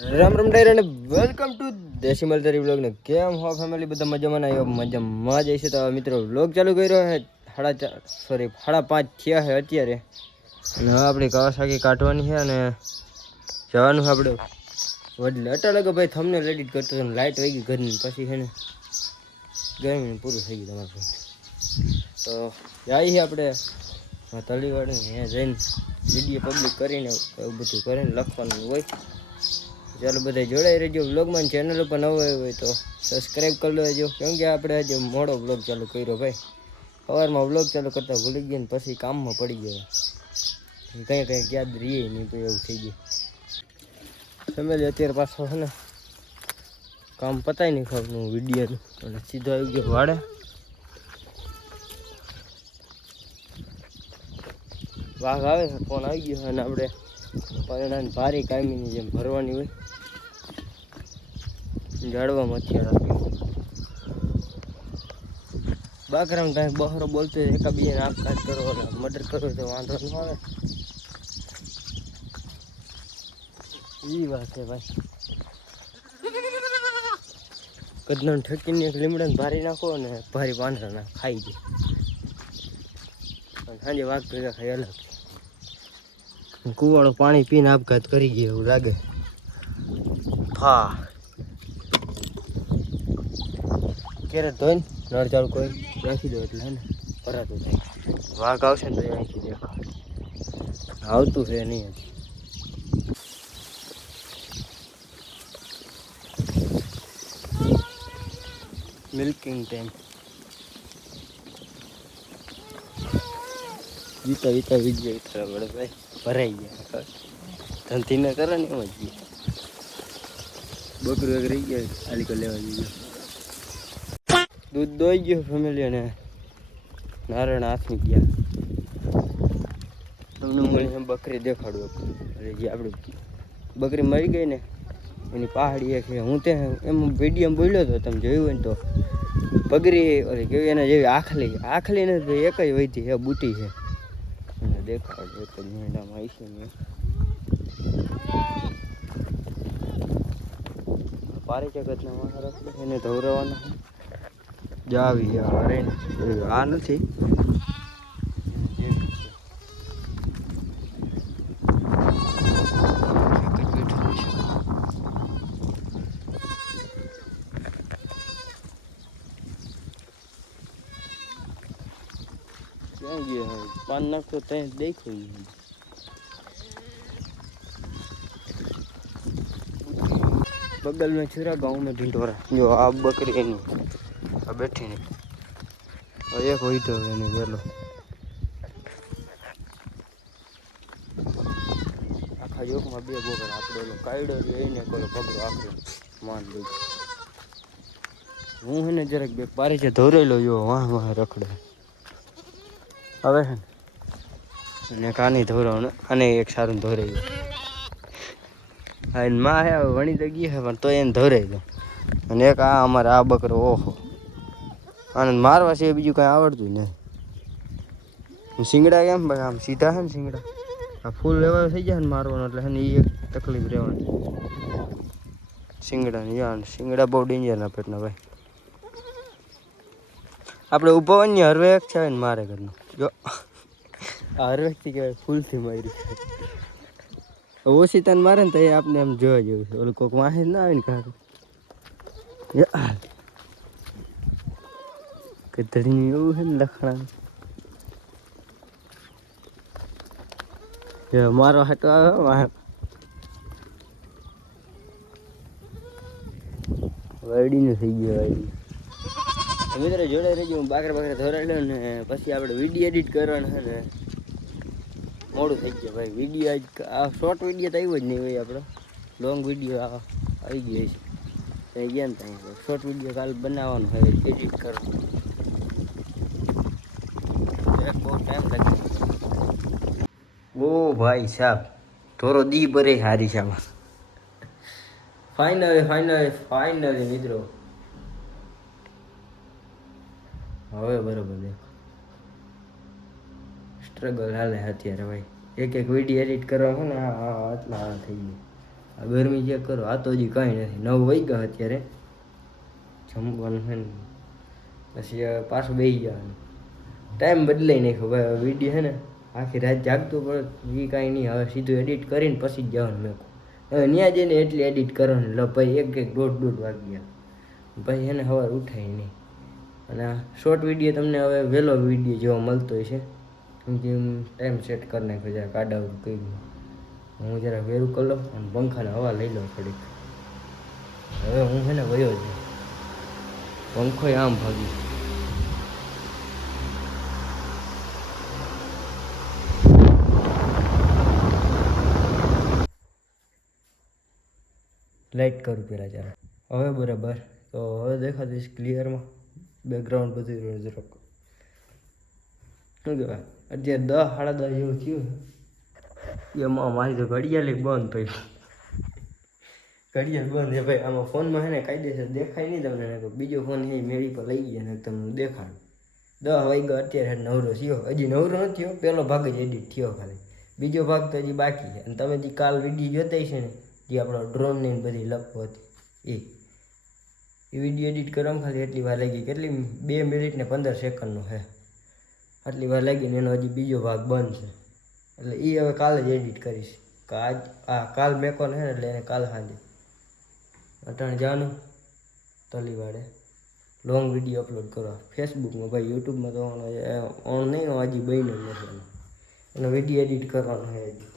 રામ રામ ડાયર અને welcome to દેશી મલતરી vlog ને કેમ હો ફેમિલી બધા મજામાં ના મજામાં જ હશે. તો મિત્રો વ્લોગ ચાલુ કર્યો છે 5:30 થયા છે અત્યારે અને હવે આપણે કાવાસાકી કાઢવાની છે અને જવાનું છે આપણે વડલે. અટા લગો ભાઈ થંબનેલ એડિટ કરતો હતો, લાઇટ વહી ગઈ ઘરની, પછી છે ને ગરમી પૂરું થઈ ગયું તમારું. તો જઈએ આપણે તળીવાળે ત્યાં જઈને વિડીયો પબ્લિક કરીને એવું બધું કરીને લખવાનું હોય. ચાલો બધા જોડાઈ રહેજો વ્લોગમાં. ચેનલ ઉપર નવો હોય તો સબસ્ક્રાઈબ કરી લેજો, કેમ કે આપણે આજે મોડો વ્લોગ ચાલુ કર્યો ભાઈ. સવારમાં વ્લોગ ચાલુ કરતાં ભૂલી ગયા ને પછી કામમાં પડી ગયા, કંઈક યાદ રહીએ નહીં તો એવું થઈ ગયું. ફેમિલી અત્યારે પાછો છે ને કામ પતાય નહીં ખાવાનું વિડીયોનું અને સીધો આવી ગયો વાડે. વાઘ આવે છે, ફોન આવી ગયો અને આપણે પરિણામ ભારી કાયમીની જેમ ભરવાની હોય. ઝાડવામાં અત્યારે આપ્યું બાકરામાં કાંઈક બહરો બોલતો એકાબીજાને આપઘાત કરો મર્ડર કરો તો વાંધો ન આવે. એ વાત છે ભાઈ. કદનો ઠેકીને એક લીમડાને ભારી નાખો અને ભારી પાંદડા ખાઈ જાય અને સાંજે વાઘ ભેગા ખાઈ અલગ. કુવાળો પાણી પીને આપઘાત કરી ગયો એવું લાગે. હા ક્યારે ધોઈને નળ ચાલુ કોઈ રાખી દો એટલે હે ને ભરાતું થાય. વાઘ આવશે ને તો અહીંથી દેખાવ આવતું છે નહીં હજી. મિલ્કિંગ ટાઈમ વીતા વિજય ઉતરા પડે ભાઈ, ભરાઈ ગયા ધનથી ના કરે ને એમ જ ગયા. બકરું એક રહી ગયા આલીકો લેવા જઈએ. દૂધ દોઈ ગયું ફેમિલી અને નારાયણ હાથમી ગયા. તમને મળી બકરી દેખાડું અરે જે આપણે બકરી મરી ગઈ ને એની પહાડી એક હું તે એમ વિડીયો બોલ્યો હતો, તમે જોયું હોય ને તો બકરી ઓલી કેવી એના જેવી આખલી નથી એક જ વહીથી છે, બુટી છે. અને દેખાડું એક જ મિનિટમાં આવી છે મેં પારી જગતના માથા રાખે એને ધવરાવાના જાવી અરે આ નથી. ક્યાં ગયા પાન નાખતો ત્યાં દેખ્યું. बगल में छुरा गाँव में ढिंढोरा जो आप बकरी है नहीं बैठी नहीं और एक वही तो है नहीं वेलो आखा जोक में बे बोकर आप कायडो ने कोलो पकड़ो आखरी मान ली हूँ है ने जरक बे पारी से धोरे लो जो वहाँ रखड़े હવે ને કાની ધોરાવ અને એક સારું ધોરાઈ ગયું માં હે વણી તો ગઈ હે પણ તો એને ધોરાઈ દો. અને એક આ અમારે આ બકરો ઓહો આને મારવા છે બીજું કાંઈ આવડતું નહીં. શિંગડા કેમ ભાઈ આમ સીધા છે ને શિંગડા આ ફૂલ લેવા થઈ જાય ને મારવાનું એટલે છે ને એ એક તકલીફ રહેવાની શિંગડાની. યાર શિંગડા બહુ ડેન્જરના પેટના ભાઈ. આપણે ઊભો હોય ને હરવે એક છે ને મારે ઘરનો જો હરવેકથી કહેવાય ફૂલથી મારી ઓછી તને મારે ને તો એ આપણે એમ જોવા જેવું છે. ઓલું કોઈક વાહે ના આવે ને કાંક કતરી એવું છે ને લખણા મારો હાટો આવે વાહ વાયડીનું થઈ ગયો વાયડી. મિત્રો જોડે રહેજો હું બાકરા ધોરાડ્યો ને પછી આપણે વિડીયો એડિટ કરવાનું છે ને મોડું થઈ ગયું ભાઈ. વિડીયો આજ આ શોર્ટ વિડીયો તો આવ્યો જ નહીં હોય આપણો લોંગ વિડીયો આવી ગયો છે ત્યાં ગયા ને ત્યાં શોર્ટ વિડીયો કાલે બનાવવાનો હોય એડિટ કરવાનું બહુ ટાઈમ લાગે. ઓ ભાઈ સાહેબ થોડો દી ભરે હારી છે આમાં. ફાઇનલી મિત્રો હવે બરોબર દેખો સ્ટ્રગલ હાલે અત્યારે ભાઈ. એક વિડીયો એડિટ કરવા છે ને આટલા થઈ ગયું આ ગરમી ચેક કરો, આ તો હજી કાંઈ નથી. 9 વાગ્યા અત્યારે, જમવાનું છે ને પછી પાછું બેસી જવાનું. ટાઈમ બદલાઈ નાખ્યો ભાઈ. વિડીયો છે ને આખી રાત જાગતું પડે એ કાંઈ નહીં. હવે સીધું એડિટ કરીને પછી જ જવાનું મેં. હવે ત્યાં જઈને એટલી એડિટ કરવાની લો ભાઈ, એક દોઢ વાગ્યા ભાઈ એને સવાર ઉઠાય નહીં. અને શોર્ટ વિડીયો તમને હવે વહેલો વિડીયો જેવો મળતો હોય છે, કેમ કે ટાઈમ સેટ કરી નાખ્યો જરા કાઢાવું કર્યું. હું જરા વેરું કરી લઉં અને પંખાને હવા લઈ લઉં થોડીક. હવે હું છે ને વયો છું, પંખો આમ ભાગી. લાઇટ કરું પહેલાં જરા. હવે બરાબર તો હવે દેખાતીશ ક્લિયરમાં. બેકગ્રાઉન્ડ બધું જરાક શું કહેવાય, અત્યારે 10 સાડા 10 જેવું થયું. એમાં મારી તો ઘડિયાળ બંધ થઈ. ઘડિયાળ બંધ છે ભાઈ. આમાં ફોનમાં છે ને કાયદેસર દેખાય નહીં તમને, ને બીજો ફોન એ મેળી પર લઈ ગયા ને તમને દેખાડું. 10 વાગ્યા અત્યારે નવરો થયો. હજી નવરો નથી થયો, પહેલો ભાગ જ એડિટ થયો ખાલી. બીજો ભાગ તો હજી બાકી છે. અને તમે જે કાલ વિડીયો જોતા છે ને, જે આપણો ડ્રોનની બધી લપો હતી, એ વિડીયો એડિટ કરવામાં ખાલી એટલી વાર લાગી. કેટલી 2 મિનિટ ને 15 સેકન્ડનો છે. આટલી વાર લાગીને એનો હજી બીજો ભાગ બંધ છે. એટલે એ હવે કાલે જ એડિટ કરીશ. કાલ મેકોન છે ને એટલે એને કાલ સાંજે અટાણ જવાનું તલીવાડે લોંગ વિડીયો અપલોડ કરવા ફેસબુકમાં. ભાઈ યુટ્યુબમાં તો ઓન નહીં, હજી બન્યો નથી. એનો વિડીયો એડિટ કરવાનો છે હજી.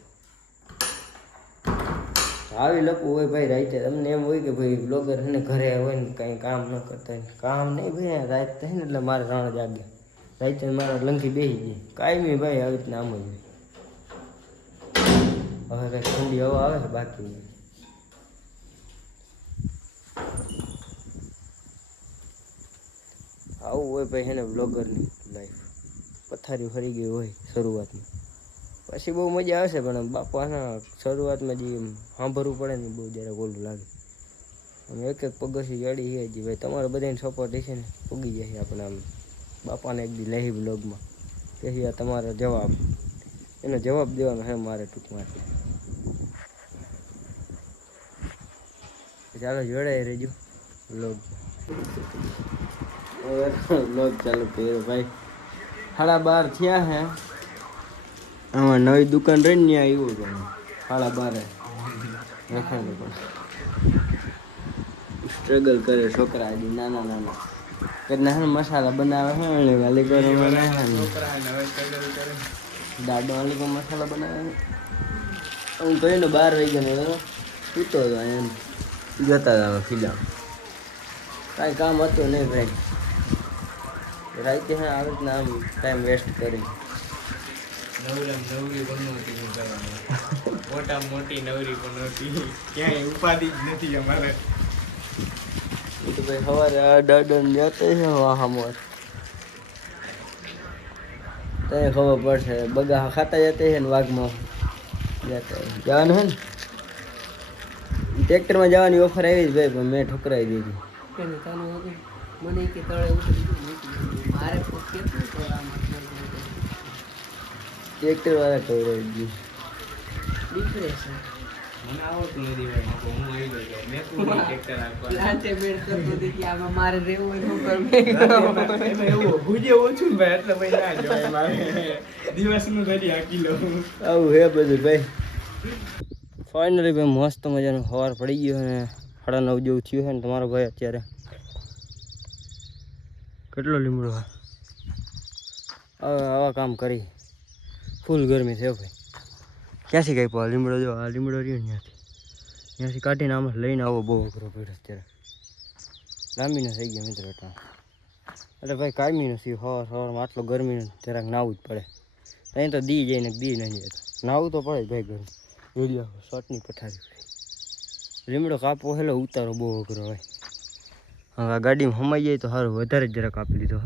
આવી લખવું હોય ભાઈ રાતે. તમને એમ હોય કે ભાઈ બ્લોગર છે ને ઘરે હોય ને કાંઈ કામ ન કરતા હોય. કામ નહીં ભાઈ, રાત થાય ને એટલે મારે રાણ જાગે. રાતે મારા લંકી બેસી ગઈ કાંઈ ભાઈ. આવી રીતના આમ જ હોય. હવે કંઈક ઠંડી હવા આવે છે બાકી. આવું હોય ભાઈ છે ને બ્લોગરની લાઈફ. પથારી ફરી ગઈ હોય શરૂઆતમાં, પછી બહુ મજા આવશે. પણ બાપાના શરૂઆતમાં જે સાંભળવું પડે ને બહુ જરાક ઓલું લાગે. અમે એક પગથી ચડી છે હજી ભાઈ. તમારો બધાને સપોર્ટ છે ને ઉગી જશે આપણે આમ બાપાને એક દી લઈ બ્લોગમાં. તેથી આ તમારો જવાબ, એનો જવાબ દેવાનો છે મારે ટૂંકમાં. ચાલો જોડાઈ રહેજો બ્લોગમાં. બ્લોગ ચાલુ કર્યો ભાઈ. 12:30 થયા હે. આમાં નવી દુકાન રહીને ત્યાં આવ્યું હતું. 12:30 રખાય પણ સ્ટ્રગલ કરે છોકરા હજી નાના. કેટલા મસાલા બનાવે છે દાડો વાલી મસાલા બનાવે છે. હું તો એને 12 વાગ્યાનો સૂતો હતો એમ જતા હતા ફિલ્મ. કાંઈ કામ હતું નહીં ભાઈ. રાતે હા આવી રીતના આમ ટાઈમ વેસ્ટ કરી. નવરી પણ નહોતી મોટા મોટી નવરી પણ નહોતી, ક્યાંય ઉપાધિ જ નથી અમારે. એ તો ભાઈ સવારે દાદા જતે છે વાહામાં તો ખબર પડશે. બગા ખાતા જતે છે ને વાઘમાં જવાનું છે ને. ટ્રેક્ટરમાં જવાની ઓફર આવી જ ભાઈ, પણ મેં ઠુકરાવી દીધી. મને કે તળે મારે ટ્રેક્ટર વાળા ઠુકરાવી દીધી. ડિપ્રેશન મને આવડતું નથી ભાઈ. હું આવી ગયો મેં કોઈ ટ્રેક્ટર આપવા લાંચે બેડ કરતો હતી કે આમાં મારે રહેવું હોય તો કર. એવું ભૂજે ઓછું ને ભાઈ, એટલે ભાઈ ના જવાય મારે. દિવસનું ઘડી હાકી લઉં. આવું હે બધું ભાઈ. ફાઇનલી ભાઈ મસ્ત મજાનું સવાર પડી ગયો અને 9:30 જેવું થયું છે ને. તમારો ભાઈ અત્યારે કેટલો લીમડો હવે આવા કામ કરી ફૂલ ગરમી છે ભાઈ. ક્યાંથી કાંઈ પાવ લીમડો જો આ લીમડો રહ્યો ને ત્યાંથી કાઢીને આમાં લઈને આવો બહુ અઘરો પડ્યો અત્યારે. લાંબીનો થઈ ગયો મિત્રો એટલે ભાઈ કાયમીનો થયું. સવારમાં આટલો ગરમીનો જરાક નાવું જ પડે. અહીં તો દી જઈને દી નહીં જતા નાવું તો પડે જ ભાઈ. ગરમી વિડીયો શોર્ટની પથારી લીમડો કાપવો હેલો ઉતારો બહુ અઘરો હોય. હવે આ ગાડીમાં હમાઈ જાય તો સારું, વધારે જ જરાક કાપી લીધો.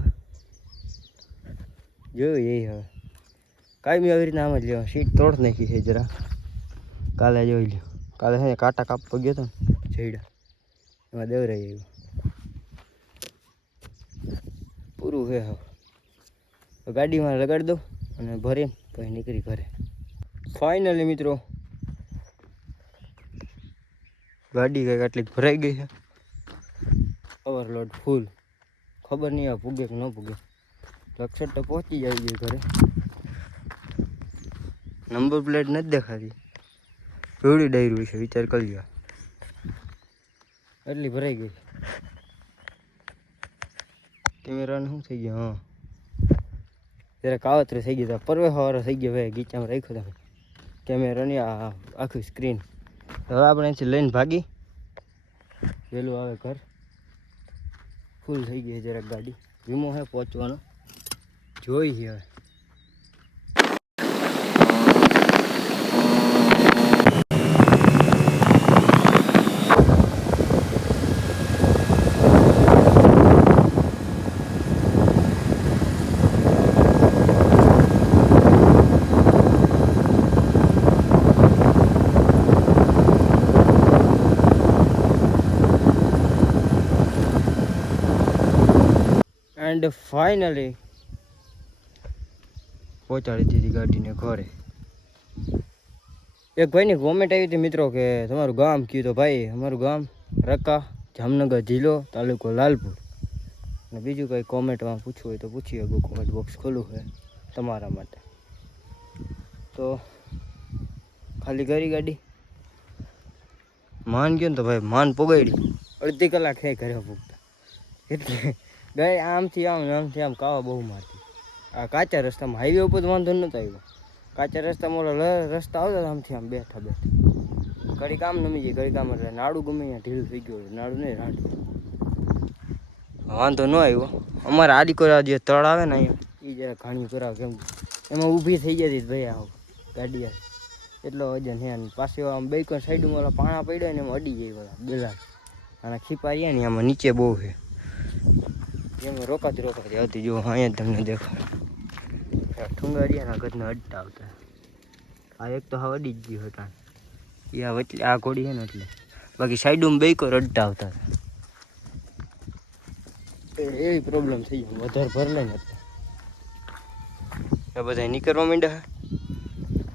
જોયું એ હવે કાયમી આવી રીતના આમ જ લેવા. સીટ તોડ નાખી છે જરા. કાલે જોઈ લ્યો. કાલે છે ને કાંટા કાપવા ગયો હતો ને જઈડા એમાં દેવરાઈ આવ્યું. પૂરું છે હવે. ગાડીમાં લગાડી દઉં અને ભરીને પછી નીકળી ઘરે. ફાઇનલી મિત્રો ગાડી કંઈક આટલી જ ભરાઈ ગઈ છે, ઓવરલોડ ફૂલ. ખબર નહીં આવે પૂગે કે ન પૂગે. લક્ષર તો પહોંચી જાય છે ઘરે. નંબર પ્લેટ નથી દેખાતી, કેવડી ડાયરું છે વિચાર કરી લો. એટલી ભરાઈ ગઈ. કેમેરાને શું થઈ ગયું? હા, જરા કાવતરું થઈ ગયું. પરવેવાળો થઈ ગયો ભાઈ, ગીચામાં રાખ્યો તમે કેમેરાની આ આખી સ્ક્રીન. હવે આપણે અહીંથી લઈને ભાગી. વહેલું આવે ઘર. ફૂલ થઈ ગઈ જરાક ગાડી. વીમો હે પહોંચવાનો, જોઈ છે હવે. એન્ડ ફાઇનલી પહોંચાડી દીધી ગાડીને ઘરે. એક ભાઈની કોમેન્ટ આવી હતી મિત્રો કે તમારું ગામ કયું? તો ભાઈ અમારું ગામ રકા, જામનગર જિલ્લો, તાલુકો લાલપુર. અને બીજું કંઈ કોમેન્ટમાં પૂછવું હોય તો પૂછી શકો, કોમેન્ટ બોક્સ ખુલ્લું છે તમારા માટે. તો ખાલી કરી ગાડી માન ગયો ને તો ભાઈ માન પોગાડી. અડધી કલાક થઈ ઘરે પૂગતા. એટલે ગઈ આમથી આમ આમથી આમ કાવા બહુ મારતી. આ કાચા રસ્તામાં હાઈવે ઉપર તો વાંધો નહોતો આવ્યો. કાચા રસ્તામાં ઓલો રસ્તા આવતા આમથી આમ બેઠા ઘડી કામ નમી જાય. ઘડી કામ એટલે નાડું ગમે ત્યાં ઢીલું થઈ ગયું. નાડું નહીં રાંડું. વાંધો ન આવ્યો. અમારે આડીકોરા જે તળ આવે ને અહીંયા, એ જરા ઘાણી કરાવે. કેમ એમાં ઊભી થઈ જતી ભાઈ આ ગાડી. એટલો વજન છે. અને પાછી આમ બે કોઈ સાઈડમાં ઓલા પાણા પડ્યા ને એમાં અડી જાય ઓલા બેલા. અને ખીપા રહ્યા ને આમાં નીચે બહુ છે. એમાં રોકાતી આવતી. જો અહીંયા તમને દેખાય ઠુંગા રહ્યા ને ઘરના અડતા આવતા. આ એક તો હા અડી જ ગયો હતા. એ આ વચ્ચે આ ઘોડી છે ને એટલે. બાકી સાઈડમાં બે કોઈ અડતા આવતા હતા. એવી પ્રોબ્લેમ થઈ ગઈ. વધારે ભર લઈને હતા એ બધા નીકળવા માંડ્યા.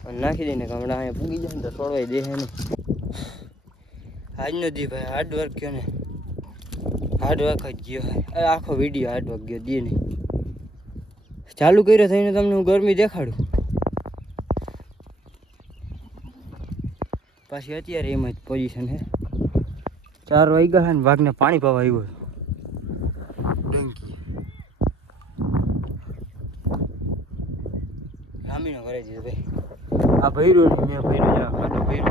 અને નાખી દઈને કે હમણાં અહીંયા પૂગી જાય ને તો છોડવાય દે ને. આજનો દી ભાઈ હાર્ડવર્ક ગયો ને, હાર્ડવર્ક જ ગયો. આખો વિડીયો હાર્ડવર્ક ગયો. દે નહીં ચાલુ કર્યો થઈને તમને હું ગરમી દેખાડું. પાછી અત્યારે એમ જ પોઝિશન છે. 4 વાગ્યા છે ને વાઘને પાણી પાવા આવ્યો. ડંકી લાંબીનો કરાવી દીધો ભાઈ. આ ભૈરો નહીં, મેં ભૈરો જ ખાટો ભૈરો.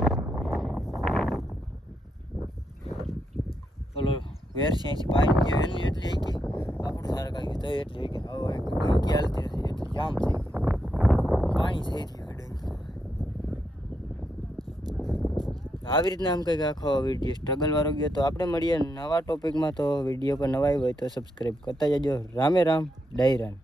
ઓલો વેરસી અહીંથી પાણી ગયો એની એટલી આવી ગઈ. આપણું સારા કાઢ્યું તો એટલી આવી ગઈ. હવે ડંકી હાલતી નથી એટલે જામ થઈ ગયું. પાણી થઈ ગયું ડંકી. આવી રીતના આમ કંઈક આખો વિડીયો સ્ટ્રગલ વાળો ગયો. તો આપણે મળીએ નવા ટોપિકમાં. તો વિડીયો પર નવા આવ્યો હોય તો સબસ્ક્રાઈબ કરતા જજો. રામે રામ, ડાયરાન.